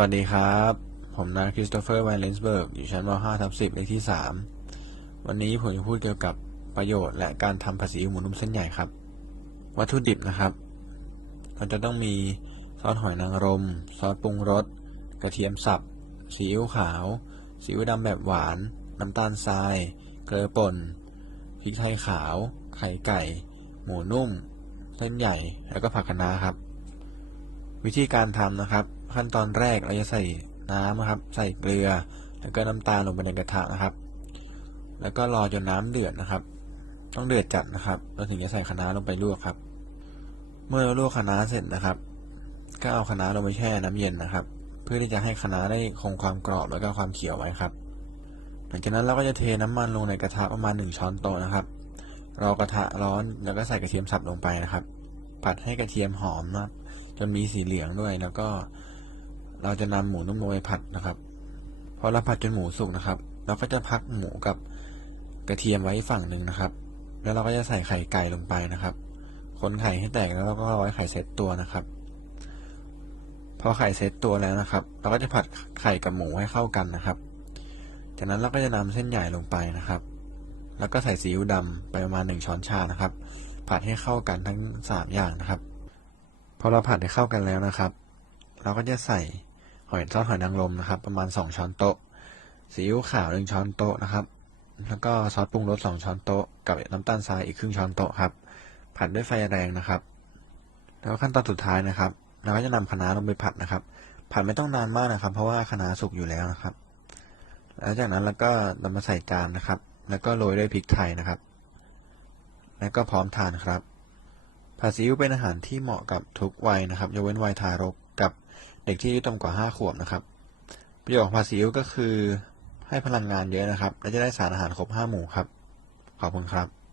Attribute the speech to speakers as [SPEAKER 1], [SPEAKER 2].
[SPEAKER 1] วัสดีครับ ผมนายคริสโตเฟอร์ไวเลนส์เบิร์กอยู่ชั้นม .5 ทับ10เลขที่ 3 วันนี้ผมจะพูดเกี่ยวกับประโยชน์และการทำผัดซีอิ๊วหมูนุ่มเส้นใหญ่ครับ วัตถุดิบนะครับ เราจะต้องมีซอสหอยนางรม ซอสปรุงรส กระเทียมสับ ซีอิ๊วขาว ซีอิ๊วดำแบบหวาน น้ำตาลทราย เกลือป่น พริกไทยขาว ไข่ไก่ หมูนุ่ม เส้นใหญ่ แล้วก็ผักคะน้าครับ วิธีการทำนะครับ ขั้นตอนแรกเราจะใส่น้ำครับ ใส่เกลือ แล้วก็น้ำตาลลงไปในกระทะนะครับ แล้วก็รอจนน้ำเดือดนะครับ ต้องเดือดจัดนะครับเราถึงจะใส่คะน้าลงไปลวกครับ เมื่อเราลวกคะน้าเสร็จนะครับ ก็เอาคะน้าลงไปแช่น้ำเย็นนะครับ เพื่อที่จะให้คะน้าได้คงความกรอบแล้วก็ความเขียวไว้ครับ หลังจากนั้นเราก็จะเทน้ำมันลงในกระทะประมาณหนึ่งช้อนโต๊ะนะครับ รอกระทะร้อนแล้วก็ใส่กระเทียมสับลงไปนะครับ ผัดให้กระเทียมหอมนะครับจนมีสีเหลืองด้วยแล้วก็ เราจะนำหมูนุ่มลงไปผัดนะครับพอเราผัดจนหมูสุกนะครับ เราก็จะพักหมูกับกระเทียมไว้ฝั่งหนึ่งนะครับ แล้วเราก็จะใส่ไข่ไก่ลงไปนะครับ คนไข่ให้แตกแล้วเราก็เอาไว้ไข่เซตตัวนะครับ พอไข่เซตตัวแล้วนะครับ เราก็จะผัดไข่กับหมูให้เข้ากันนะครับ จากนั้นเราก็จะนำเส้นใหญ่ลงไปนะครับ แล้วก็ใส่ซีอิ๊วดำไปประมาณหนึ่งช้อนชานะครับ ผัดให้เข้ากันทั้งสามอย่างนะครับ พอเราผัดให้เข้ากันแล้วนะครับ เราก็จะใส่ หอยซอสหอยนางรมนะครับ ประมาณ 2 ช้อนโต๊ะซีอิ๊วขาวหนึ่งช้อนโต๊ะนะครับ แล้วก็ซอสปรุงรส2ช้อนโต๊ะกับน้ำตาลทรายอีกครึ่งช้อนโต๊ะครับ ผัดด้วยไฟแรงนะครับ แล้วขั้นตอนสุดท้ายนะครับเราก็จะนำคะน้าลงไปผัดนะครับ ผัดไม่ต้องนานมากนะครับ เพราะว่าคะน้าสุกอยู่แล้วนะครับแล้วจากนั้นเราก็นำมาใส่จานนะครับ แล้วก็โรยด้วยพริกไทยนะครับ แล้วก็พร้อมทานครับผัดซีอิ๊วเป็นอาหารที่เหมาะกับทุกวัยนะครับยกเว้นวัยทารก กับเด็กที่อายุต่ำกว่า 5 ขวบนะครับ ประโยชน์ของผัดซีอิ๊วก็คือให้พลังงานเยอะนะครับ และจะได้สารอาหารครบ 5 หมู่ครับ ขอบคุณครับ